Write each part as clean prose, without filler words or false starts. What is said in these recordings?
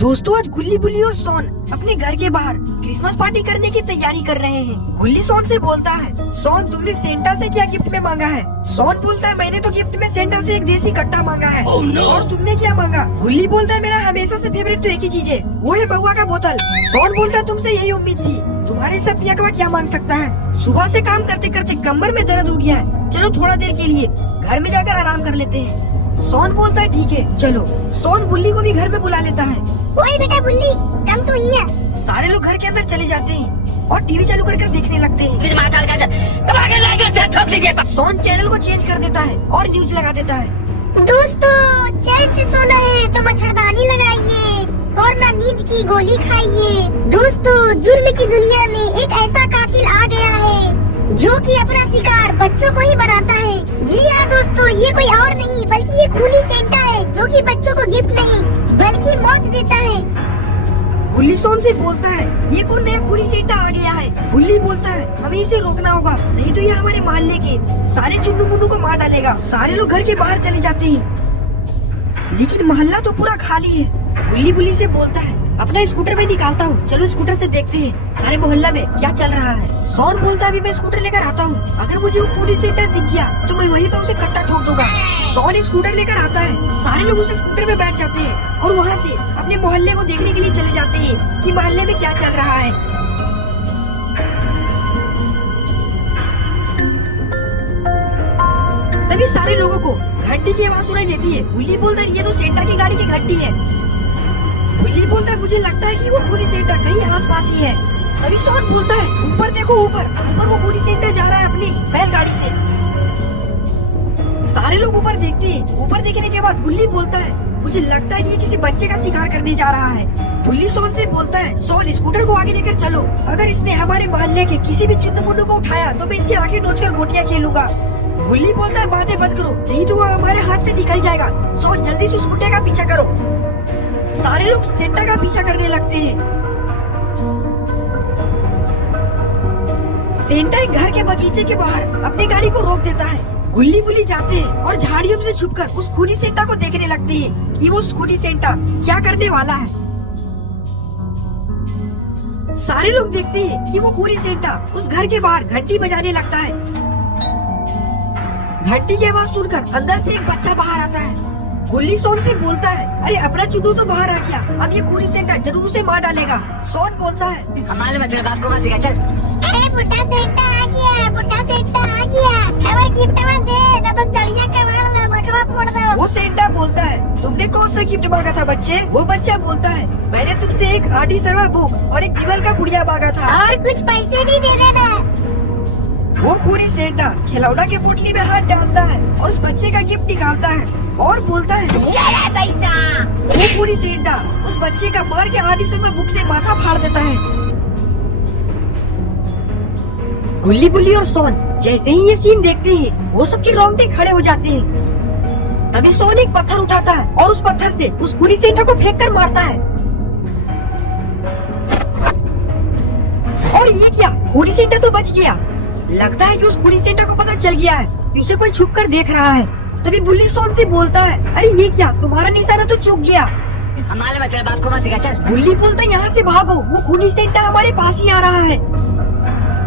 दोस्तों आज गुल्ली बुल्ली और सोन अपने घर के बाहर क्रिसमस पार्टी करने की तैयारी कर रहे हैं। गुल्ली सोन से बोलता है, सोन तुमने सेंटा से क्या गिफ्ट में मांगा है? सोन बोलता है, मैंने तो गिफ्ट में सेंटा से एक देसी कट्टा मांगा है। और तुमने क्या मांगा? गुल्ली बोलता है, मेरा हमेशा से फेवरेट तो एक ही चीज है, वो है बउआ का बोतल। सोन बोलता है, तुमसे यही उम्मीद थी, तुम्हारे से पियकवा क्या मांग सकता है? सुबह से काम करते करते कमर में दर्द हो गया है, चलो थोड़ा देर के लिए घर में जाकर आराम कर लेते हैं। सोन बोलता है, ठीक है चलो। सोन बुल्ली को भी घर में बुला लेता है। ओए बेटा बुल्ली, कम तो ही है। सारे लोग घर के अंदर चले जाते हैं और टीवी चालू कर देखने लगते हैं। सोन चैनल को चेंज कर देता है और न्यूज लगा देता है। दोस्तों चैन से सोना है तो मच्छरदानी लगाइए और ना नींद की गोली खाइए। दोस्तों जुल्म की दुनिया में एक ऐसा कातिल आ गया है जो कि अपना शिकार बच्चों को ही बनाता है। जी हाँ दोस्तों, ये कोई और नहीं बल्कि ये खूनी सेंटा है जो कि बच्चों को गिफ्ट नहीं बल्कि मौत देता है। गुल्ली सोन से बोलता है, ये कौन नया खूनी सेंटा आ गया है? गुल्ली बोलता है, हमें इसे रोकना होगा, नहीं तो ये हमारे मोहल्ले के सारे चुन्नू मुन्नू को मार डालेगा। सारे लोग घर के बाहर चले जाते हैं लेकिन मोहल्ला तो पूरा खाली है। गुल्ली बुल्ली से बोलता है, अपना स्कूटर में निकालता हूँ, चलो स्कूटर से देखते हैं सारे मोहल्ला में क्या चल रहा है। सोन बोलता है, अभी मैं स्कूटर लेकर आता हूँ, अगर मुझे वो खूनी सेंटा दिख गया तो मैं वहीं पे उसे कट्टा ठोक दूंगा। सोन स्कूटर लेकर आता है, सारे लोग उसे स्कूटर में बैठ जाते हैं और वहाँ से अपने मोहल्ले को देखने के लिए चले जाते हैं कि मोहल्ले में क्या चल रहा है। तभी सारे लोगों को घंटी की आवाज सुनाई देती है। गुल्ली बोलता है, ये तो सेंटा की गाड़ी की घंटी है। गुल्ली बोलता है, मुझे लगता है कि वो खूनी सेंटा कहीं आस पास ही है। तभी सोन बोलता है, ऊपर देखो, ऊपर ऊपर वो खूनी सेंटा जा रहा है अपनी बैलगाड़ी से। सारे लोग ऊपर देखते हैं। ऊपर देखने के बाद गुल्ली बोलता है, मुझे लगता है ये किसी बच्चे का शिकार करने जा रहा है। गुल्ली सोन से बोलता है, सोन स्कूटर को आगे लेकर चलो, अगर इसने हमारे मोहल्ले के किसी भी चुन्नू मुन्नू को उठाया तो मैं इसकी आंखें नोचकर गोटियां खेलूंगा। गुल्ली बोलता है, बातें बंद करो नहीं तो वो हमारे हाथ से निकल जाएगा। सोन जल्दी से स्कूटर का पीछा करो। सारे लोग सेंटा का पीछा करने लगते हैं। सेंटा एक घर के बगीचे के बाहर अपनी गाड़ी को रोक देता है। गुल्ली बुल्ली जाते हैं और झाड़ियों में से छुपकर उस खूनी सेंटा को देखने लगते हैं कि वो खूनी सेंटा क्या करने वाला है। सारे लोग देखते हैं कि वो खूनी सेंटा उस घर के बाहर घंटी बजाने लगता है। घंटी की आवाज सुनकर अंदर से एक बच्चा बाहर आता है। गुल्ली सोन से बोलता है, अरे अपना चुन्नू तो बाहर आ गया, अब ये खूनी सेंटा जरूर उसे मार डालेगा। सोन बोलता है, हमारे मतलब बात को मत सिखा, चल। अरे बुढ़ा सेंटा आ गया, बुढ़ा सेंटा आ गया, हमें गिफ्ट मत दे ना तो जड़ियाँ कमाल ना मखवा फोड़ दो। वो सेंटा बोलता है, तुमने कौन सा गिफ्ट मांगा था बच्चे? वो बच्चा बोलता है, मैंने तुमसे एक आटी सरवा बुक और एक टेबल का गुड़िया मांगा था और कुछ पैसे भी दे देना। वो खूनी सेंटा खिलौना के पोटली में हाथ डालता है और उस बच्चे का गिफ्ट निकालता है और बोलता है, पैसा। वो खूनी सेंटा उस बच्चे का मार के आटी सरवा बुक से माथा फाड़ देता है। गुल्ली बुल्ली और सोन जैसे ही ये सीन देखते हैं वो सबके रोंगटे खड़े हो जाते हैं। तभी सोन एक पत्थर उठाता है और उस पत्थर से उस खूनी सेंटा को फेंक कर मारता है। और ये क्या, खूनी सेंटा तो बच गया। लगता है कि उस खूनी सेंटा को पता चल गया है कि उसे कोई छुप कर देख रहा है। तभी बुल्ली सोन से बोलता है, अरे ये क्या, तुम्हारा निशाना तो चूक गया। हमारे मतलब बात को मत सिखा, चल। बुल्ली बोलता है, यहाँ से भागो, वो खूनी सेंटा हमारे पास ही आ रहा है।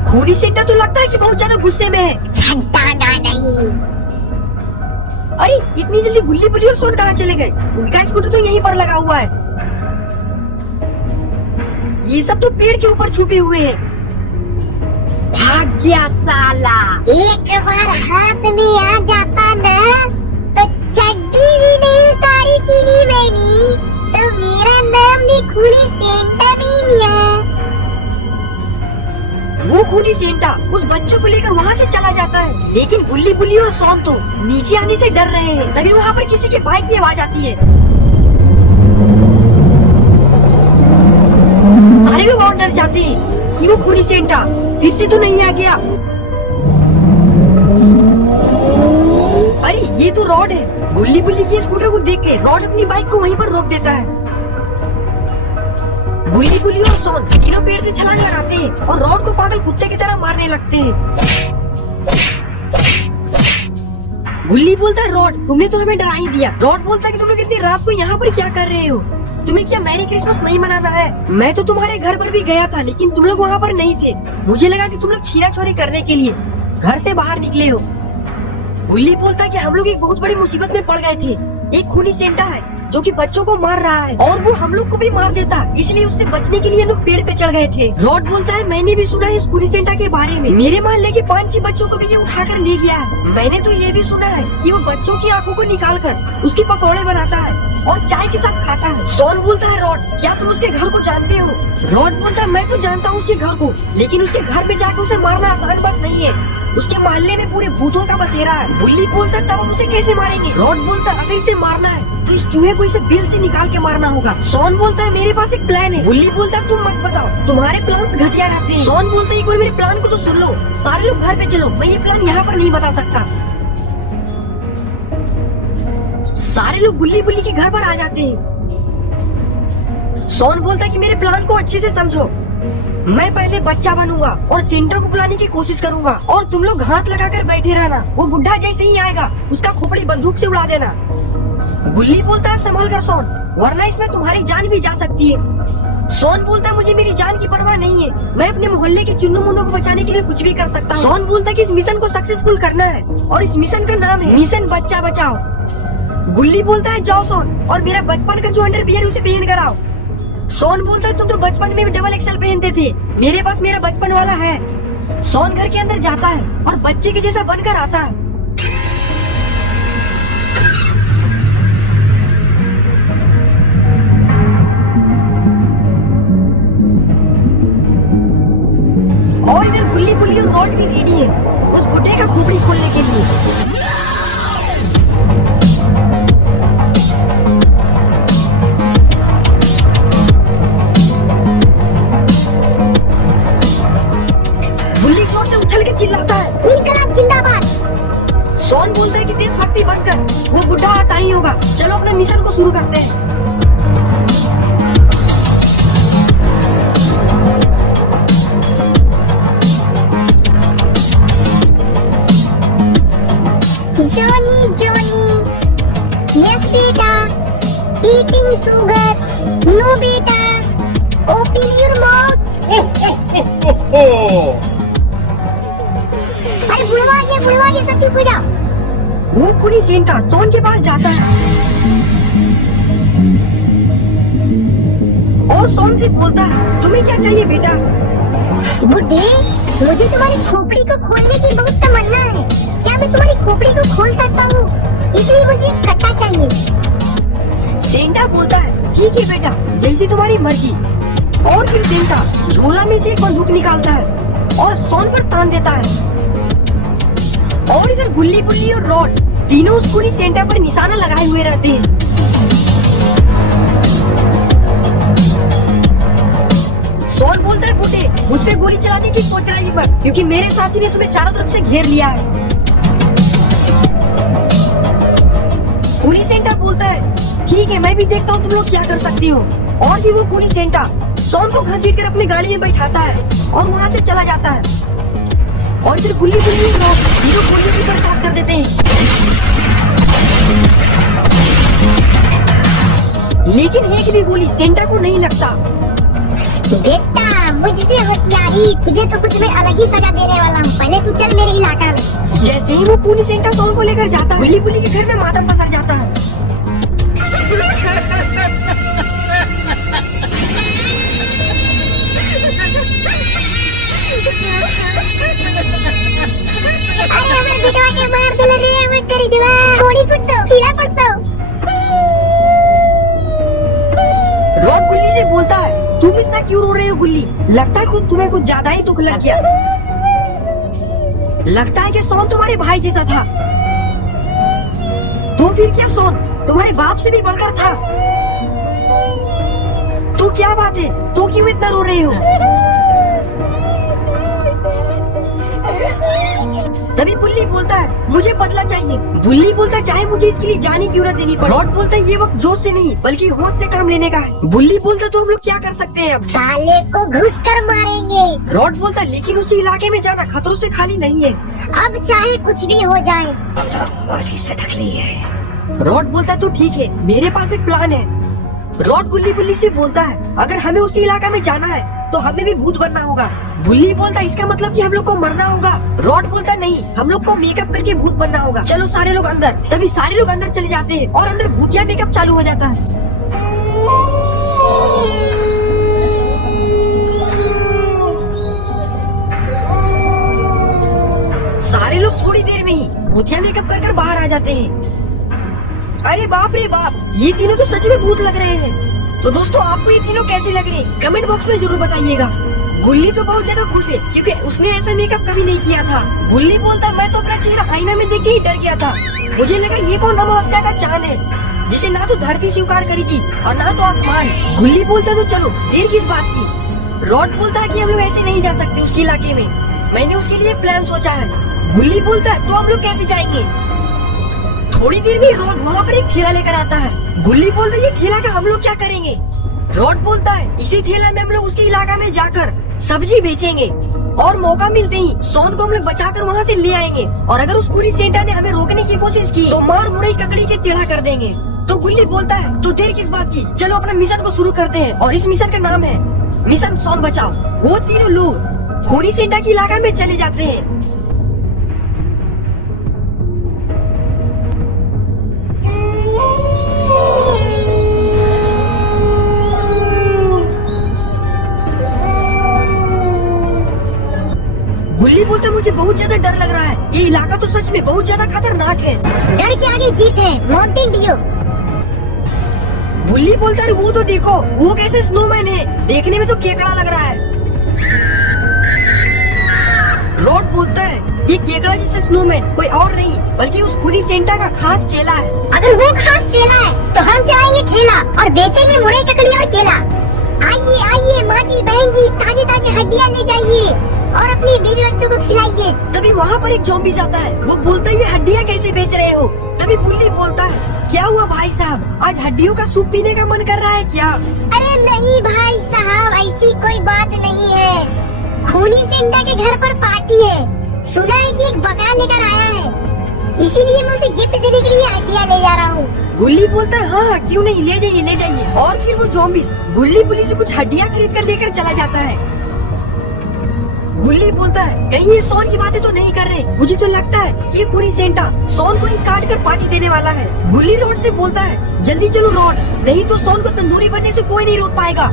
खूनी सेंटा तो लगता है कि बहुत ज्यादा गुस्से में है। नहीं। अरे इतनी जल्दी गुल्ली बुल्ली और सोन कहाँ चले गए? उनका स्कूटर तो यहीं पर लगा हुआ है। ये सब तो पेड़ के ऊपर छुपे हुए हैं। भाग गया साला। एक बार हाथ में आ जाता ना तो चड्डी भी नहीं उतारी थी मैंने, तो मेरा नाम भी खूनी सेंटा नहीं मिया। वो खूनी सेंटा उस बच्चों को लेकर वहाँ से चला जाता है लेकिन गुल्ली बुल्ली और सोन तो नीचे आने से डर रहे हैं। तभी वहाँ पर किसी के बाइक की आवाज आती है। सारे लोग और डर जाते हैं कि वो खूनी सेंटा फिर से तो नहीं आ गया। अरे ये तो रॉड है। गुल्ली बुल्ली की स्कूटर को देख के रॉड अपनी बाइक को वहीं पर रोक देता है। गुल्ली बुल्ली और सोन तीनों पेड़ से छलांग लगाते हैं और रॉड को पागल कुत्ते की तरह मारने लगते हैं। गुल्ली बोलता है, रॉड तुमने तो हमें डरा ही दिया। रॉड बोलता है कि तुम लोग इतनी रात को यहाँ पर क्या कर रहे हो? तुम्हें क्या मैरी क्रिसमस नहीं मनाना है? मैं तो तुम्हारे घर पर भी गया था, लेकिन तुम लोग वहाँ पर नहीं थे। मुझे लगा कि तुम लोग छीना छोरी करने के लिए घर से बाहर निकले हो। गुल्ली बोलता है कि हम लोग एक बहुत बड़ी मुसीबत में पड़ गए थे। एक खूनी सेंटा है जो कि बच्चों को मार रहा है और वो हम लोग को भी मार देता, इसलिए उससे बचने के लिए लोग पेड़ पे चढ़ गए थे। रॉड बोलता है मैंने भी सुना है इस खूनी सेंटा के बारे में। मेरे मोहल्ले के 5-6 बच्चों को भी ये उठाकर ले गया है। मैंने तो ये भी सुना है कि वो बच्चों की आंखों को निकाल कर उसके पकौड़े बनाता है और चाय के साथ खाता है। शॉन बोलता है रॉड क्या तुम उसके घर को जानते हो? रॉड बोलता है मैं तो जानता हूँ उसके घर को, लेकिन उसके घर में जाकर उसे मारना आसान बात नहीं है। उसके मोहल्ले में पूरे भूतों का बसेरा है। गुल्ली बोलता है तब हम उसे कैसे मारेंगे? रॉड बोलता है अगर इसे मारना है तो इस चूहे को इसे बिल से निकाल के मारना होगा। शॉन बोलता है मेरे पास एक प्लान है। गुल्ली बोलता है तुम मत बताओ, तुम्हारे प्लान्स घटिया रहते हैं। शॉन बोलता है एक बार मेरे प्लान को तो सुन लो। सारे लोग घर पे चलो, मैं ये प्लान यहाँ पर नहीं बता सकता। सारे लोग गुल्ली बुल्ली के घर पर आ जाते हैं। शॉन बोलता है कि मेरे प्लान को अच्छे से समझो। मैं पहले बच्चा बनूंगा और सेंटा को बुलाने की कोशिश करूंगा और तुम लोग हाथ लगाकर बैठे रहना। वो बुढ़ा जैसे ही आएगा उसका खोपड़ी बंदूक से उड़ा देना। गुल्ली बोलता है संभल कर शॉन, वरना इसमें तुम्हारी जान भी जा सकती है। शॉन बोलता है मुझे मेरी जान की परवाह नहीं है, मैं अपने मोहल्ले के चुन्नू मुन्नू को बचाने के लिए कुछ भी कर सकता हूँ। शॉन बोलता है कि इस मिशन को सक्सेसफुल करना है और इस मिशन का नाम है मिशन बच्चा बचाओ। गुल्ली बोलता है जाओ शॉन और मेरा बचपन का जो अंडरवियर उसे पहन कर आओ। शॉन बोलता है तुम तो बचपन में भी डबल एक्सेल पहनते थे, मेरे पास मेरा बचपन वाला है। शॉन घर के अंदर जाता है और बच्चे के जैसा बनकर आता है। और इधर गुल्ली बुल्ली और रॉड भी रेडी है उस बुड्ढे का खोपड़ी खोलने के लिए। गुल्ली जोर से उछल के चिल्लाता है इनकलाब जिंदाबाद। शॉन बोलता है कि देशभक्ति बनकर वो बुढ़ा आता ही होगा, चलो अपने मिशन को शुरू करते हैं। जॉनी जॉनी, यस बेटा, ईटिंग शुगर, नो बेटा, ओपन योर माउथ। अरे बुढ़वा ये सब चुप हो जाओ। वो खूनी सेंटा शॉन के पास जाता है और शॉन से बोलता है तुम्हें क्या चाहिए बेटा? बुड्ढे, मुझे तुम्हारी खोपड़ी को खोलने की बहुत तमन्ना है। क्या मैं तुम्हारी खोपड़ी को खोल सकता हूँ? इसलिए मुझे एक कट्टा चाहिए। सेंटा बोलता है ठीक है बेटा, जैसी तुम्हारी मर्जी। और फिर सेंटा झोला में से एक बंदूक निकालता है और शॉन पर तान देता है। और इधर गुल्ली बुल्ली और रॉड तीनों उस खूनी सेंटा पर निशाना लगाए हुए रहते हैं। शॉन बोलता है बूढ़े, मुझ पे गोली चलाने की सोच रहा है मत, क्योंकि मेरे साथी ने तुम्हें चारों तरफ से घेर लिया है। खूनी सेंटा बोलता है ठीक है, मैं भी देखता हूँ तुम लोग क्या कर सकती हो। और भी वो खूनी सेंटा शॉन को घसीट कर अपनी गाड़ी में बैठाता है और वहाँ से चला जाता है। और फिर गुल्ली बुल्ली लोग तीनों गोलियों की बरसात कर देते हैं, लेकिन एक भी गोली सेंटा को नहीं लगता। बेटा, मुझसे होशियारी, तुझे तो कुछ मैं अलग ही सजा देने वाला हूँ। पहले तू चल मेरे इलाका में। जैसे ही वो खूनी सेंटा शॉन को लेकर जाता है, गुल्ली बुल्ली के घर में मातम पसर जाता है। अरे हमारे बेटवा के मार दिल रे, मत तेरी जवान गोली फुट दो, चीरा फुट दो। रॉड गुल्ली से बोलता है तुम इतना क्यों रो रहे हो गुल्ली? लगता है कुछ तुम्हें कुछ ज्यादा ही दुख लग गया। लगता है कि शॉन तुम्हारे भाई जैसा था। तो फिर क्या शॉन तुम्हारे बाप से भी बढ़कर था? तो क्या बात है, तो क्यों इतना रो रहे हो? तभी बुल्ली बोलता है मुझे बदला चाहिए। बुल्ली बोलता है चाहे मुझे इसके लिए जाने की जरूरत देनी पड़े। रॉड बोलता है ये वक्त जोश से नहीं बल्कि होश से काम लेने का है। बुल्ली बोलता है तो हम लोग क्या कर सकते हैं अब? साले को घुस कर मारेंगे। रॉड बोलता है लेकिन उसी इलाके में जाना खतरों से खाली नहीं है। अब चाहे कुछ भी हो जाए। मर्जी से ढकली है। रॉड बोलता है तो ठीक है, मेरे पास एक प्लान है। रॉड गुल्ली बुल्ली से बोलता है अगर हमें उसके इलाका में जाना है तो हमें भी भूत बनना होगा। बुल्ली बोलता है इसका मतलब कि हम लोग को मरना होगा। रॉड बोलता नहीं, हम लोग को मेकअप करके भूत बनना होगा। चलो सारे लोग अंदर। तभी सारे लोग अंदर चले जाते हैं और अंदर भूतिया मेकअप चालू हो जाता है। सारे लोग थोड़ी देर में ही भूतिया मेकअप कर बाहर आ जाते हैं। अरे बाप रे बाप, ये तीनों तो सच में भूत लग रहे हैं। तो दोस्तों आपको ये तीनों कैसे लग रहे हैं कमेंट बॉक्स में जरूर बताइएगा। गुल्ली तो बहुत ज्यादा खुश है क्योंकि उसने ऐसा मेकअप कभी नहीं किया था। गुल्ली बोलता मैं तो अपना चेहरा आईना में देख के ही डर गया था। मुझे लगा ये कौन अमावस्या का चांद है जिसे ना तो धरती स्वीकार करेगी और ना तो आसमान। गुल्ली बोलता तो चलो देर किस बात की। रॉड बोलता है कि हम लोग ऐसे नहीं जा सकते उसके इलाके में, मैंने उसके लिए प्लान सोचा है। गुल्ली बोलता है तो हम लोग कैसे जाएंगे। थोड़ी देर में रॉड वहाँ पर एक ठेला लेकर आता है। गुल्ली बोलता है ये ठेला का हम लोग क्या करेंगे। रॉड बोलता है इसी ठेला में हम लोग उसके इलाका में जाकर सब्जी बेचेंगे और मौका मिलते ही सोन को हम लोग बचाकर वहाँ से ले आएंगे। और अगर उस खूनी सेंटा ने हमें रोकने की कोशिश की तो मार मुरई ककड़ी के टेढ़ा कर देंगे। तो गुल्ली बोलता है तो देर किस बात की, चलो अपना मिशन को शुरू करते हैं। और इस मिशन का नाम है मिशन सोन बचाओ। वो तीनों लोग खूनी सेंटा के इलाका में चले जाते हैं। गुल्ली बोलता मुझे बहुत ज्यादा डर लग रहा है, ये इलाका तो सच में बहुत ज्यादा खतरनाक है। डर के आगे जीत है, माउंटेन ड्यू। गुल्ली बोलता है वो तो देखो, वो कैसे स्नोमैन है, देखने में तो केकड़ा लग रहा है। रॉड बोलता है ये केकड़ा जैसे स्नोमैन कोई और नहीं बल्कि उस खूनी सेंटा का खास चेला है। अगर वो खास चेला है तो हम जाएंगे ठेला और बेचेंगे मुरई ककड़ी और केला। आइए आइए माँ जी बहन जी, ताजी ताजी हड्डियाँ ले जाइए और अपनी बीवी बच्चों को खिलाइए। तभी वहाँ पर एक ज़ॉम्बी आता है। वो बोलता है ये हड्डियाँ कैसे बेच रहे हो। तभी बुल्ली बोलता है क्या हुआ भाई साहब, आज हड्डियों का सूप पीने का मन कर रहा है क्या। अरे नहीं भाई साहब, ऐसी कोई बात नहीं है। खूनी सेंटा के घर पर पार्टी है, सुना है कि एक बकरा लेकर आया है, इसीलिए मैं उसे गिफ्ट देने के लिए हड्डियाँ ले जा रहा हूँ। गुल्ली बोलता है हाँ क्यों नहीं, ले जाइए ले जाइए। और फिर वो ज़ॉम्बी गुल्ली बुल्ली से कुछ हड्डियाँ खरीद कर लेकर चला जाता है। गुल्ली बोलता है कहीं ये सोन की बातें तो नहीं कर रहे, मुझे तो लगता है ये खूनी सेंटा सोन को ही काट कर पार्टी देने वाला है। गुल्ली रॉड से बोलता है जल्दी चलो रॉड, नहीं तो सोन को तंदूरी बनने से कोई नहीं रोक पाएगा।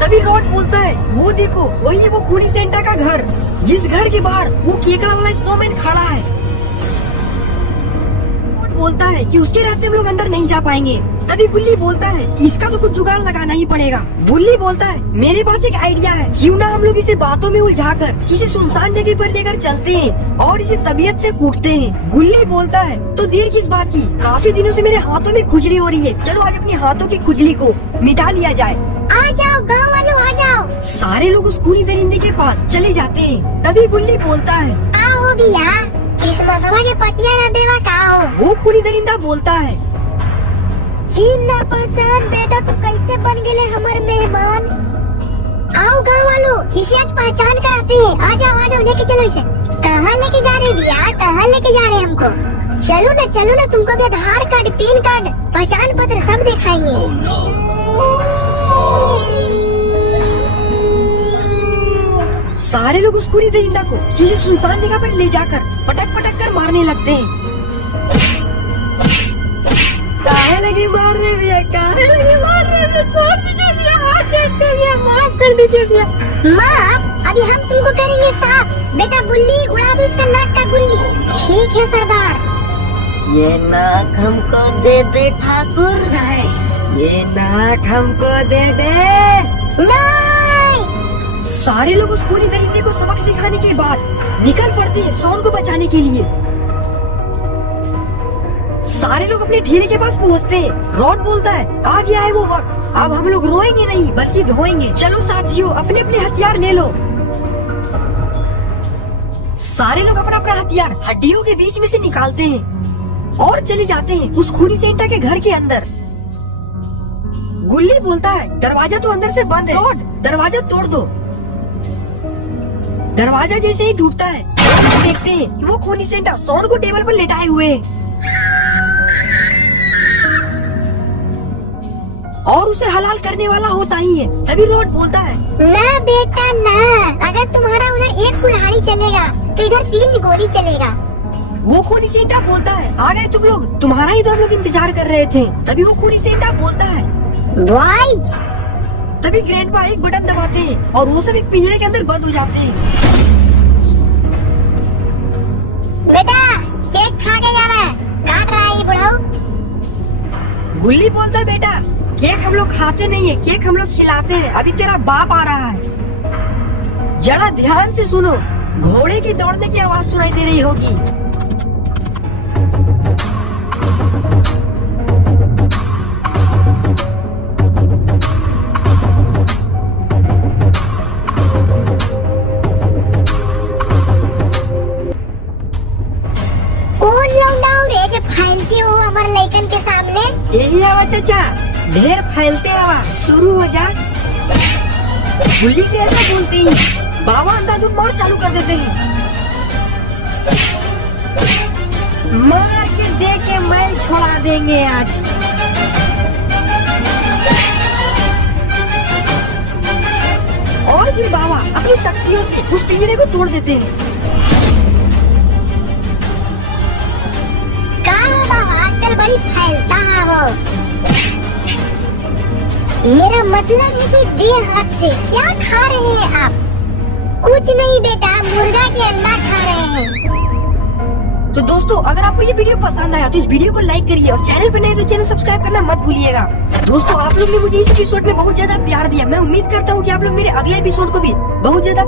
तभी रॉड बोलता है वो देखो वही है वो खूनी सेंटा का घर, जिस घर के बाहर वो केकड़ा वाला स्नोमैन खड़ा है। रॉड बोलता है कि उसके रास्ते हम लोग अंदर नहीं जा पाएंगे। तभी गुल्ली बोलता है कि इसका तो कुछ जुगाड़ लगाना ही पड़ेगा। गुल्ली बोलता है मेरे पास एक आइडिया है, क्यों ना हम लोग इसे बातों में उलझाकर किसी सुनसान जगह पर लेकर चलते हैं और इसे तबीयत से कूटते हैं। गुल्ली बोलता है तो देर किस बात की, काफी दिनों से मेरे हाथों में खुजली हो रही है, चलो आज अपनी हाथों की खुजली को मिटा लिया जाए। आ जाओ गाँव वालों आ जाओ। सारे लोग उस खूनी दरिंदे के पास चले जाते हैं। तभी गुल्ली बोलता है आओ भैया, क्रिसमस के पटिया न देवा का हो। वो खूनी दरिंदा बोलता है चीन ना पहचान बेटा, तू कैसे बन गए हमारे मेहमान। आओ गाँव वालों, इसे आज पहचान कराते हैं। आ जाओ लेके चलो इसे। कहाँ लेके जा रहे भैया, कहाँ लेके जा रहे हमको। चलो ना तुमको भी आधार कार्ड, पैन कार्ड, पहचान पत्र सब दिखाएंगे। सारे लोग उस खूनी दरिंदा को किसी सुनसान जगह पर ले जाकर पटक कर मारने लगते हैं। काहे लगी मार रहे भैया, काहे लगी मार रहे भैया, छोड़ दीजिए भैया, हाथ जोड़ते भैया, माफ कर दीजिए भैया। माफ अभी हम तुमको करेंगे साफ। बेटा बुल्ली उड़ा दो इसका नाक का गुल्ली। ठीक है सरदार। ये नाक हमको दे दे ठाकुर, ये नाक हमको दे दे। नहीं। सारे लोग उस खूनी दरिंदे को सबक सिखाने के बाद निकल पड़ते हैं सोन को बचाने के लिए। सारे लोग अपने ठेले के पास पहुंचते हैं। रॉड बोलता है आ गया है वो वक्त, अब हम लोग रोएंगे नहीं बल्कि धोएंगे। चलो साथियों अपने अपने हथियार ले लो। सारे लोग अपना अपना हथियार हड्डियों के बीच में से निकालते हैं और चले जाते हैं उस खूनी सेंटा के घर के अंदर। गुल्ली बोलता है दरवाजा तो अंदर से बंद है, रॉड दरवाजा तोड़ दो। दरवाजा जैसे ही टूटता है देखते हैं कि वो खूनी सेंटा सोन को टेबल पर लेटाए हुए हैं। और उसे हलाल करने वाला होता ही है। तभी रोड बोलता है ना बेटा ना, अगर तुम्हारा उधर एक कुल्हाड़ी चलेगा तो इधर 3 गोली चलेगा। वो खूनी सेंटा बोलता है आ गए तुम लोग, तुम्हारा ही तो हम लोग इंतजार कर रहे थे। तभी वो खूनी सेंटा बोलता है बॉयज। तभी ग्रैंडपा एक बटन दबाते हैं और वो सब एक पिंजरे के अंदर बंद हो जाते हैं। बेटा केक खा के जाना, काट रहा है ये बुढ़ाऊ। गुल्ली बोलता है बेटा केक हम लोग खाते नहीं है, केक हम लोग खिलाते हैं। अभी तेरा बाप आ रहा है। जरा ध्यान से सुनो, घोड़े की दौड़ने की आवाज सुनाई दे रही होगी। कौन लौंडा रे जो फैलती हो हमारे लइकन के सामने? यही आवा चाचा, ढेर फैलते आवा, शुरू हो जा। गुल्ली के ऐसा बोलते ही बाबा अंधाधुन मार चालू कर देते हैं। मार के दे के मैल छोड़ा देंगे आज। और फिर बाबा अपनी शक्तियों से उस पिंजरे को तोड़ देते हैं। कहाँ बाबा आजकल बड़ी फैलता है वो। मेरा मतलब है कि देर हाथ से क्या खा रहे हैं आप? कुछ नहीं बेटा, मुर्गा के अंडा खा रहे हैं। तो दोस्तों अगर आपको ये वीडियो पसंद आया तो इस वीडियो को लाइक करिए और चैनल पर नए तो चैनल सब्सक्राइब करना मत भूलिएगा। दोस्तों आप लोग ने मुझे इस एपिसोड में बहुत ज्यादा प्यार दिया। मैं उम्मीद करता हूँ कि आप लोग मेरे अगले एपिसोड को भी बहुत ज्यादा